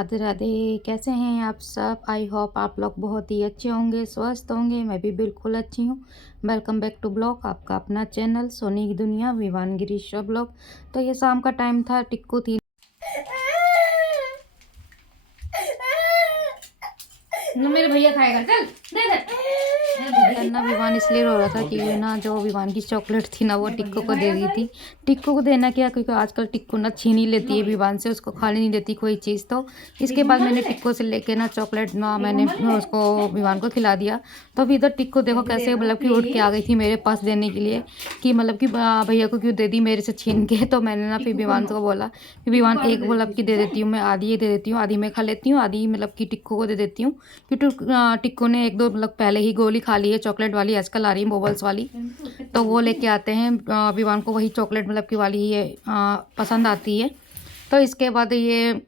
राधे राधे। कैसे हैं आप सब? आई होप आप लोग बहुत ही अच्छे होंगे, स्वस्थ होंगे। मैं भी बिल्कुल अच्छी हूँ। वेलकम बैक टू ब्लॉग, आपका अपना चैनल सोनी की दुनिया विवानगिरी शो ब्लॉग। तो ये शाम का टाइम था, टिक्कू थी मेरे भैया खाएगा, चल दे दे। ना विवान इसलिए रो रहा था कि ये ना जो विवान की चॉकलेट थी ना वो टिक्कू को दे दी थी। टिक्कू को देना क्या, क्योंकि आजकल टिक्कू ना छीन ही लेती है विवान से, उसको खाने नहीं देती कोई चीज़। तो इसके बाद मैंने टिक्कू से लेके ना चॉकलेट ना मैंने उसको विवान को खिला दिया। तो अभी इधर टिक्कू देखो कैसे मतलब कि उठ के आ गई थी मेरे पास देने के लिए कि मतलब कि भैया को क्यों दे दी मेरे से छीन के। तो मैंने ना फिर विवान को बोला कि विवान एक मतलब कि दे देती हूँ मैं, आधी दे देती हूँ, आधी मैं खा लेती हूँ, आधी मतलब कि टिक्कू को दे देती हूँ। क्योंकि टिक्कू ने एक दो मतलब पहले ही गोली खा ली है चॉकलेट वाली, आजकल आ रही है मोबल्स वाली। तो वो लेके आते हैं विवान को, वही चॉकलेट मतलब की वाली ये पसंद आती है। तो इसके बाद ये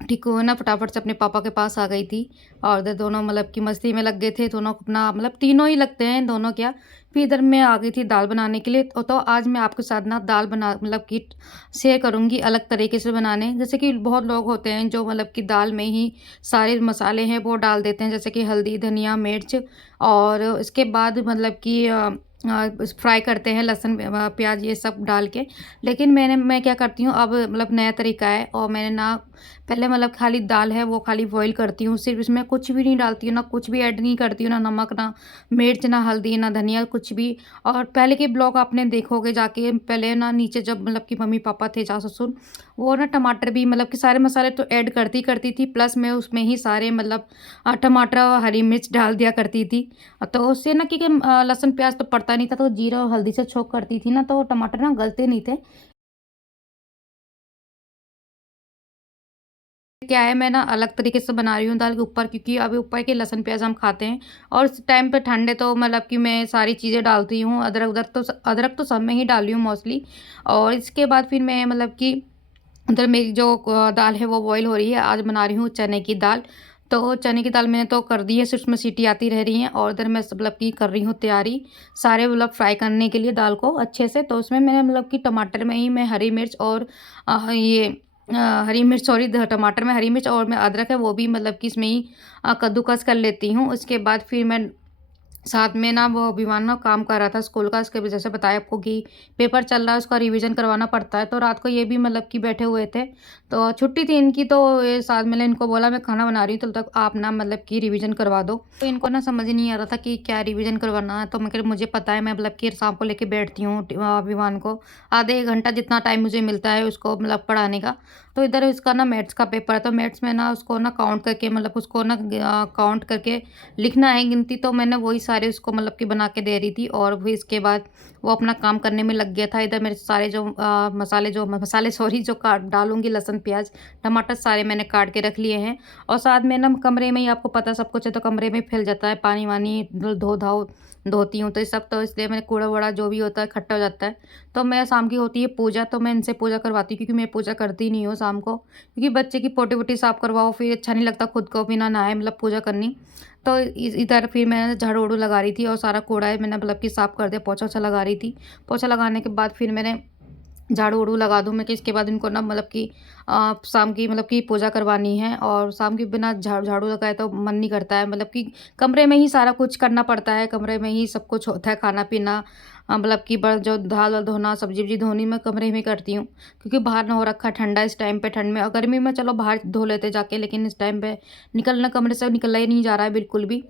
टिक्कू है ना फटाफट से अपने पापा के पास आ गई थी। और इधर दोनों मतलब कि मस्ती में लग गए थे दोनों, अपना मतलब तीनों ही लगते हैं दोनों क्या। फिर इधर मैं आ गई थी दाल बनाने के लिए। तो आज मैं आपके साथ ना दाल बना मतलब कि शेयर करूँगी अलग तरीके से बनाने। जैसे कि बहुत लोग होते हैं जो मतलब कि दाल में ही सारे मसाले हैं वो डाल देते हैं, जैसे कि हल्दी, धनिया, मिर्च, और इसके बाद मतलब कि फ्राई करते हैं लहसुन, प्याज ये सब डाल के। लेकिन मैं क्या करती हूँ अब, मतलब नया तरीका है। और मैंने ना पहले मतलब खाली दाल है वो खाली बॉईल करती हूँ, सिर्फ इसमें कुछ भी नहीं डालती हूँ, ना कुछ भी ऐड नहीं करती हूँ, ना नमक, ना मिर्च, ना हल्दी, ना धनिया, कुछ भी। और पहले के ब्लॉग आपने देखोगे जाके, पहले ना नीचे जब मतलब कि मम्मी पापा थे, सास ससुर, वो ना टमाटर भी मतलब कि सारे मसाले तो ऐड करती करती थी, प्लस मैं उसमें ही सारे मतलब टमाटर और हरी मिर्च डाल दिया करती थी। तो उससे ना क्योंकि लहसुन प्याज तो पड़ता नहीं था, तो जीरा और हल्दी से छोंक करती थी ना, तो टमाटर ना गलते नहीं थे। क्या है, मैं ना अलग तरीके से बना रही हूँ दाल के ऊपर, क्योंकि अभी ऊपर के लहसुन प्याज हम खाते हैं और इस टाइम पे ठंडे, तो मतलब कि मैं सारी चीज़ें डालती हूँ। अदरक तो सब में ही डाली हूँ मोस्टली। और इसके बाद फिर मैं मतलब कि उधर मेरी जो दाल है वो बॉईल हो रही है। आज बना रही हूँ चने की दाल। तो चने की दाल मैंने तो कर दी है, सिर्फ उसमें सीटी आती रह रही है। और इधर मैं सब मतलब कि कर रही हूँ तैयारी सारे मतलब फ्राई करने के लिए दाल को अच्छे से। तो उसमें मैंने मतलब कि टमाटर में ही मैं हरी मिर्च और ये हरी मिर्च, सॉरी, टमाटर में हरी मिर्च, और मैं अदरक है वो भी मतलब कि इसमें ही कद्दूकस कर लेती हूँ। उसके बाद फिर मैं साथ में ना वो अभिमान ना काम कर रहा था स्कूल का, इसके वजह से बताया आपको कि पेपर चल रहा है, उसका रिवीजन करवाना पड़ता है। तो रात को ये भी मतलब कि बैठे हुए थे, तो छुट्टी थी इनकी। तो ये साथ मैंने इनको बोला मैं खाना बना रही हूँ, तब तक आप ना मतलब कि रिवीजन करवा दो। तो इनको ना समझ नहीं आ रहा था कि क्या रिवीजन करवाना है। तो मैं मुझे पता है, मैं मतलब कि शाम को लेके बैठती हूँ अभिमान को, आधे एक घंटा जितना टाइम मुझे मिलता है उसको मतलब पढ़ाने का। तो इधर इसका ना मैथ्स का पेपर है, तो मैथ्स में ना उसको ना काउंट करके मतलब उसको ना काउंट करके लिखना है गिनती। तो मैंने वही सारे उसको मतलब कि बना के दे रही थी। और फिर इसके बाद वो अपना काम करने में लग गया था। इधर मेरे सारे जो मसाले सॉरी जो काट डालूंगी, लहसुन प्याज टमाटर सारे मैंने काट के रख लिए हैं। और साथ में ना कमरे में ही आपको पता सब कुछ है, तो कमरे में फैल जाता है, पानी वानी धो धाओ धोती हूँ तो ये सब, तो इसलिए मैंने कूड़ा वूड़ा जो भी होता है इकट्ठा हो जाता है। तो मैं शाम की होती है पूजा, तो मैं इनसे पूजा करवाती हूँ, क्योंकि मैं पूजा करती नहीं हूँ शाम को, क्योंकि बच्चे की पोटी वोटी साफ करवाओ फिर अच्छा नहीं लगता खुद को बिना नहाए मतलब पूजा करनी। तो इधर फिर मैं झाड़ू वाड़ू लगा रही थी और सारा कूड़ा है मैंने मतलब कि साफ कर दिया, पोछा ओछा लगा रही थी। पोछा लगाने के बाद फिर मैंने झाड़ू वाड़ू लगा दूँ मैं कि इसके बाद इनको ना मतलब कि शाम की मतलब कि पूजा करवानी है। और शाम के बिना झाड़ू लगाए तो मन नहीं करता है, मतलब कि कमरे में ही सारा कुछ करना पड़ता है, कमरे में ही सब कुछ होता है, खाना पीना मतलब कि जो दाल वाल धोना, सब्जी वब्जी धोनी मैं कमरे में करती हूँ, क्योंकि बाहर ना हो रखा है ठंडा इस टाइम पे। ठंड में और गर्मी में चलो बाहर धो लेते जाके, लेकिन इस टाइम पे निकलना कमरे से निकला ही नहीं जा रहा है बिल्कुल भी।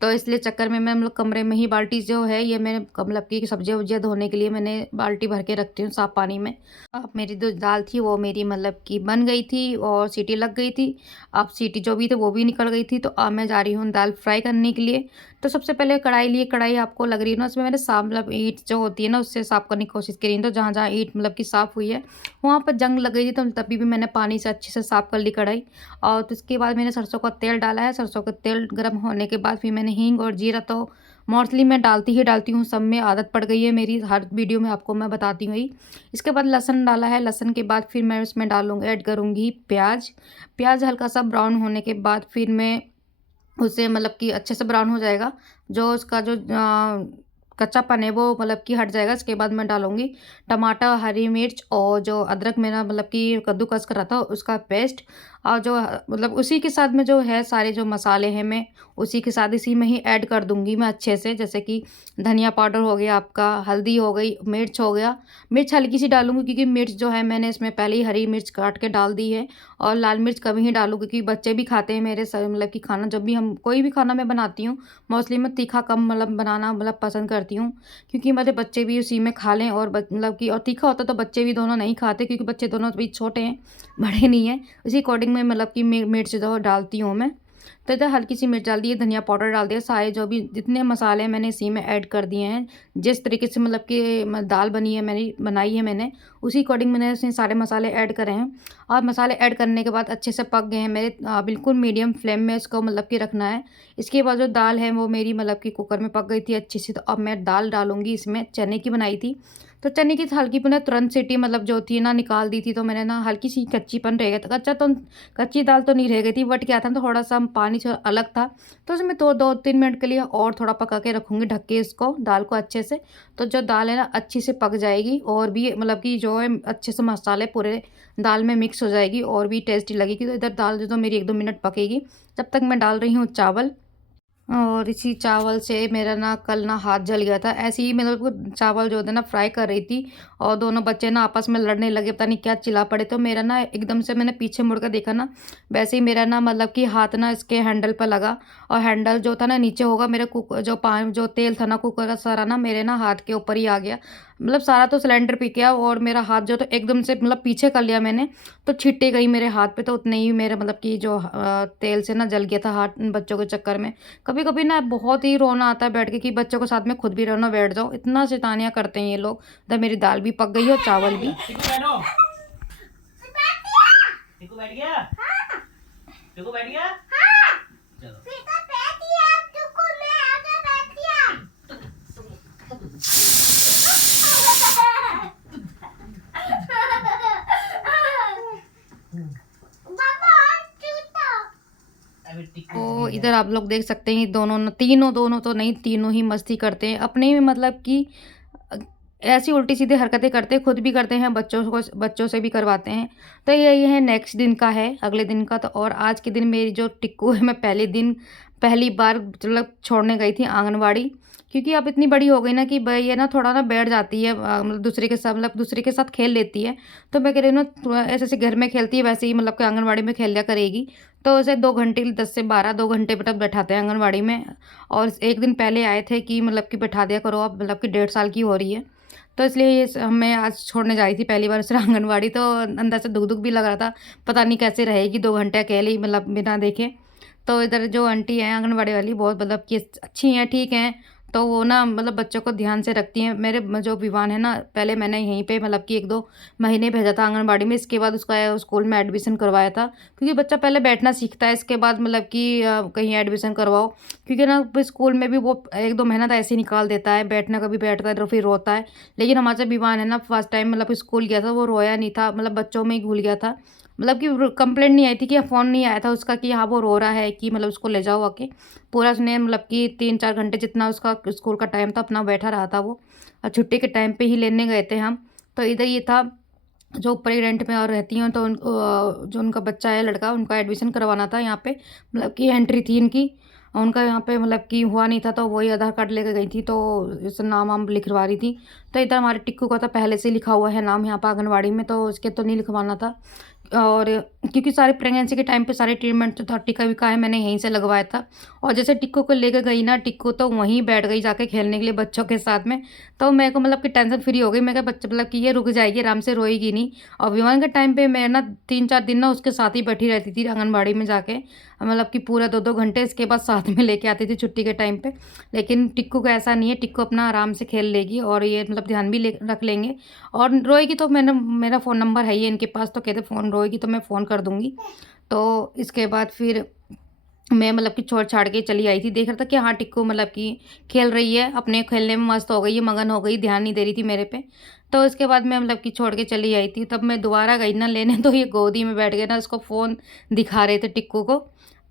तो इसलिए चक्कर में मैं मतलब कमरे में ही बाल्टी जो है ये मैंने मतलब कि सब्जियाँ वब्जियाँ धोने के लिए मैंने बाल्टी भर के रखती हूँ साफ पानी में। अब मेरी जो दाल थी वो मेरी मतलब कि बन गई थी और सीटी लग गई थी। अब सीटी जो भी थी वो भी निकल गई थी, तो अब मैं जा रही हूँ दाल फ्राई करने के लिए। तो सबसे पहले कढ़ाई लिए, कढ़ाई आपको लग रही है ना, उसमें मैंने साफ मतलब ईंट जो होती है ना उससे साफ करने की कोशिश करी है। तो जहाँ जहाँ ईंट मतलब कि साफ हुई है वहाँ पर जंग लग गई थी, तो तभी भी मैंने पानी से अच्छे से साफ कर ली कढ़ाई। और तो इसके बाद मैंने सरसों का तेल डाला है। सरसों का तेल गर्म होने के बाद फिर मैंने हींग और जीरा तो मोस्टली मैं डालती ही डालती हूँ, सब में आदत पड़ गई है मेरी, हर वीडियो में आपको मैं बताती हूँ ही। इसके बाद लहसुन डाला है। लहसुन के बाद फिर मैं उसमें डालूँगी, ऐड करूँगी प्याज। प्याज हल्का सा ब्राउन होने के बाद फिर मैं उसे मतलब कि अच्छे से ब्राउन हो जाएगा, जो उसका जो कच्चापन है वो मतलब कि हट जाएगा। इसके बाद मैं डालूँगी टमाटर, हरी मिर्च और जो अदरक मेरा मतलब कि कद्दूकस करा था उसका पेस्ट। और जो मतलब उसी के साथ में जो है सारे जो मसाले हैं मैं उसी के साथ इसी में ही ऐड कर दूँगी मैं अच्छे से। जैसे कि धनिया पाउडर हो गया आपका, हल्दी हो गई, मिर्च हो गया। मिर्च हल्की-सी डालूँगी क्योंकि मिर्च जो है मैंने इसमें पहले ही हरी मिर्च काट के डाल दी है और लाल मिर्च कम ही डालूँ क्योंकि बच्चे भी खाते हैं मेरे मतलब कि खाना जब भी हम कोई भी खाना मैं बनाती हूँ, मोस्टली मैं तीखा कम मतलब बनाना मतलब पसंद करती हूँ। क्योंकि मेरे बच्चे भी उसी में खा लें और मतलब कि और तीखा होता तो बच्चे भी दोनों नहीं खाते क्योंकि बच्चे दोनों अभी छोटे हैं, बड़े नहीं हैं। उसी अकॉर्डिंग में मतलब कि मिर्च जो डालती हूँ मैं। तो इधर हल्की सी मिर्च डाल दी है, धनिया पाउडर डाल दिया, सारे जो भी जितने मसाले हैं मैंने इसी में ऐड कर दिए हैं। जिस तरीके से मतलब कि दाल बनी है मैंने बनाई है मैंने, उसी अकॉर्डिंग मैंने इसमें सारे मसाले ऐड करे हैं। और मसाले ऐड करने के बाद अच्छे से पक गए हैं मेरे, बिल्कुल मीडियम फ्लेम में इसको मतलब कि रखना है। इसके बाद जो दाल है वो मेरी मतलब कि कुकर में पक गई थी अच्छी सी, तो अब मैं दाल डालूँगी इसमें, चने की बनाई थी। तो चने की हल्की मैंने तुरंत सीटी मतलब जो थी ना निकाल दी थी, तो मैंने ना हल्की सी कच्चीपन रह गया था। कच्ची दाल तो नहीं रह गई थी, बट क्या था थोड़ा-सा पानी जो अलग था, तो उसमें तो 2-3 मिनट के लिए और थोड़ा पका के रखूँगी ढक के इसको, दाल को अच्छे से। तो जो दाल है ना अच्छी से पक जाएगी और भी मतलब कि जो है अच्छे से मसाले पूरे दाल में मिक्स हो जाएगी और भी टेस्टी लगेगी। तो इधर दाल जो मेरी 1-2 मिनट पकेगी, तब तक मैं डाल रही हूँ चावल। और इसी चावल से मेरा ना कल ना हाथ जल गया था। ऐसे ही मतलब वो चावल जो थे ना फ्राई कर रही थी और दोनों बच्चे ना आपस में लड़ने लगे, पता नहीं क्या चिल्ला पड़े। तो मेरा ना एकदम से मैंने पीछे मुड़ कर देखा ना, वैसे ही मेरा ना मतलब कि हाथ ना इसके हैंडल पर लगा और हैंडल जो था ना नीचे होगा, मेरे जो तेल था ना कुकर का सारा ना मेरे ना हाथ के ऊपर ही आ गया। मतलब सारा तो सिलेंडर पी गया और मेरा हाथ जो तो एकदम से मतलब पीछे कर लिया मैंने, तो छिट्टे गई मेरे हाथ पे, तो उतने ही मेरा मतलब कि जो तेल से ना जल गया था हाथ बच्चों के चक्कर में। कभी-कभी ना बहुत ही रोना आता है बैठ के कि बच्चों के साथ में खुद भी रोना बैठ जाओ, इतना शैतानियाँ करते हैं ये लोग। इधर मेरी दाल भी पक गई है और चावल भी। टिकू बैठ गया? टिकू बैठ गया? चलो। अभी टिकू तो गिर इधर आप लोग देख सकते हैं दोनों न दोनों तो नहीं, तीनों ही मस्ती करते हैं। अपने में मतलब कि अ, ऐसी उल्टी-सीधी हरकतें करते हैं, खुद भी करते हैं, बच्चों से भी करवाते हैं। तो ये है नेक्स्ट दिन का है, अगले दिन का। तो और आज के दिन मेरी जो टिक्कू है, मैं पहली बार मतलब छोड़ने गई थी आंगनवाड़ी। क्योंकि अब इतनी बड़ी हो गई ना कि भई ये ना थोड़ा ना बैठ जाती है, मतलब दूसरे के साथ खेल लेती है। तो मैं कह रही हूँ ना थोड़ा ऐसे-ऐसे घर में खेलती है वैसे ही मतलब कि आंगनवाड़ी में खेल लिया करेगी। तो उसे 2 घंटे 10 से 12 2 घंटे तक बैठाते हैं आंगनवाड़ी में। और 1 दिन पहले आए थे कि मतलब कि बैठा दिया करो, अब मतलब कि 1.5 साल की हो रही है। तो इसलिए मैं आज छोड़ने जा रही थी पहली बार उसे आंगनवाड़ी, तो अंदर से दुःख-दुःख भी लग रहा था। पता नहीं कैसे रहेगी 2 घंटे अकेले ही मतलब बिना देखे। तो इधर जो आंटी हैं आंगनवाड़ी वाली बहुत मतलब कि अच्छी हैं, ठीक हैं। तो वो ना मतलब बच्चों को ध्यान से रखती हैं। मेरे जो विवान है ना, पहले मैंने यहीं पे मतलब कि 1-2 महीने भेजा था आंगनवाड़ी में, इसके बाद उसका स्कूल में एडमिशन करवाया था। क्योंकि बच्चा पहले बैठना सीखता है, इसके बाद मतलब कि कहीं एडमिशन करवाओ। क्योंकि ना फिर स्कूल में भी वो 1-2 महीना तो ऐसे ही निकाल देता है, बैठना कभी बैठता है तो फिर रोता है। लेकिन हमारा जो विवान है ना फर्स्ट टाइम मतलब स्कूल गया था, वो रोया नहीं था, मतलब बच्चों में ही घुल गया था। मतलब कि कंप्लेंट नहीं आई थी कि फ़ोन नहीं आया था उसका कि हाँ वो रो रहा है कि मतलब उसको ले जाओ आके। पूरा उसने मतलब कि 3-4 घंटे जितना उसका स्कूल का टाइम था अपना बैठा रहा था वो। और छुट्टी के टाइम पे ही लेने गए थे हम। तो इधर ये था, जो ऊपर ही रेंट में और रहती हैं तो उनको जो उनका बच्चा है लड़का, उनका एडमिशन करवाना था यहाँ पे, मतलब कि एंट्री थी इनकी। उनका यहाँ पे मतलब कि हुआ नहीं था, तो वही आधार कार्ड लेके गई थी, तो इस नाम-वाम लिखवा रही थी। तो इधर हमारे टिक्कू का तो पहले से लिखा हुआ है नाम यहाँ पे आंगनवाड़ी में, तो उसके तो नहीं लिखवाना था। और क्योंकि सारे प्रेगनेंसी के टाइम पे सारे ट्रीटमेंट जो था टीका-वीका है मैंने यहीं से लगवाया था। और जैसे टिक्कू को लेके गई ना, टिक्कू तो वहीं बैठ गई जाके खेलने के लिए बच्चों के साथ में। तो मेरे को मतलब कि टेंशन फ्री हो गई। मैं कहा बच्चा मतलब कि ये रुक जाएगी, आराम से रोएगी नहीं। और विवान के टाइम पे मैं ना 3-4 दिन ना उसके साथ ही बैठी रहती थी आंगनबाड़ी में जाके। मतलब कि पूरा 2-2 घंटे इसके बाद साथ में लेके आती थी छुट्टी के टाइम पे। लेकिन टिक्कू का ऐसा नहीं है, टिक्कू अपना आराम से खेल लेगी और ये मतलब ध्यान भी रख लेंगे। और रोएगी तो मेरा फ़ोन नंबर है ही इनके पास, तो कहते फ़ोन रोएगी तो मैं फ़ोन कर दूँगी। तो इसके बाद फिर मैं मतलब कि छोड़-छाड़ के चली आई थी। देख रहा था कि हाँ, टिक्कू मतलब कि खेल रही है, अपने खेलने में मस्त हो गई है, मगन हो गई, ध्यान नहीं दे रही थी मेरे पे। तो इसके बाद मैं मतलब कि छोड़ के चली आई थी। तब मैं दोबारा गई ना लेने, तो ये गोदी में बैठ के ना उसको फ़ोन दिखा रहे थे टिक्कू को।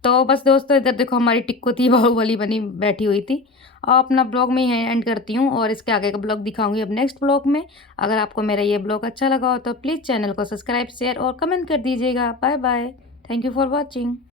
तो बस दोस्तों इधर देखो हमारी टिक्कू थी बाहुबली बनी बैठी हुई थी। और अपना ब्लॉग में यहीं एंड करती हूँ और इसके आगे का ब्लॉग दिखाऊँगी अब नेक्स्ट ब्लॉग में। अगर आपको मेरा ये ब्लॉग अच्छा लगा हो तो प्लीज़ चैनल को सब्सक्राइब, शेयर और कमेंट कर दीजिएगा। Bye bye. Thank you for watching.